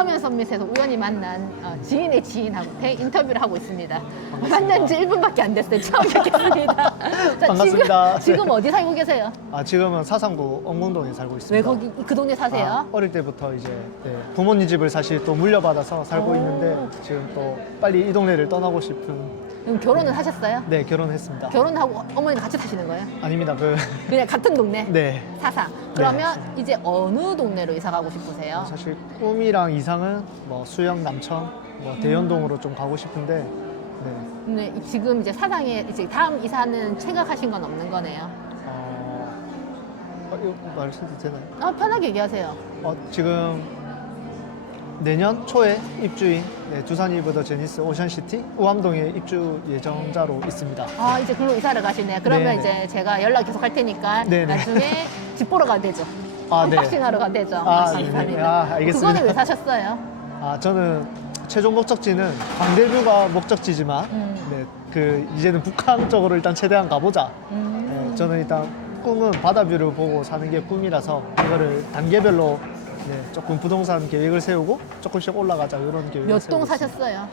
서면 서밋에서 우연히 만난 어, 지인의 지인하고 대 인터뷰를 하고 있습니다. 만난 지 1분밖에 안 됐어요. 처음 뵙겠습니다. 자, 반갑습니다. 지금, 지금 어디 살고 계세요? 아 지금은 사상구 엉궁동에 살고 있습니다. 왜 거기 그 동네 사세요? 아, 어릴 때부터 이제 네, 부모님 집을 사실 또 물려받아서 살고 오. 있는데 지금 또 빨리 이 동네를 떠나고 싶은 그럼 결혼은 하셨어요? 네 결혼했습니다. 결혼하고 어머니랑 같이 사시는 거예요? 아닙니다. 그 그냥 같은 동네? 네. 사상. 그러면 이제 어느 동네로 이사 가고 싶으세요? 사실 꿈이랑 이상은 뭐 수영 남천, 뭐 대연동으로 좀 가고 싶은데 네. 근데 이- 지금 이제 사상에 이제 다음 이사는 생각하신 건 없는 거네요. 어, 어, 이거 말씀도 되나요? 아, 편하게 얘기하세요. 어, 지금 내년 초에 입주인 네, 두산 이브더 제니스 오션시티 우암동에 입주 예정자로 있습니다. 아, 이제 글로 이사를 가시네요. 그러면 네네. 이제 제가 연락 계속 할 테니까 네네. 나중에 집 보러 가야 되죠. 아, 네. 언박싱 하러 가야 되죠. 아, 언박싱 네네. 이사는. 아, 알겠습니다. 그거는 왜 사셨어요? 아 저는 최종 목적지는 광대뷰가 목적지지만 음. 네, 그 이제는 북한 쪽으로 일단 최대한 가보자. 음. 네, 저는 일단 꿈은 바다뷰를 보고 사는 게 꿈이라서 이거를 단계별로 네, 조금 부동산 계획을 세우고 조금씩 올라가자 이런 계획을 몇 세우고 동. 사셨어요?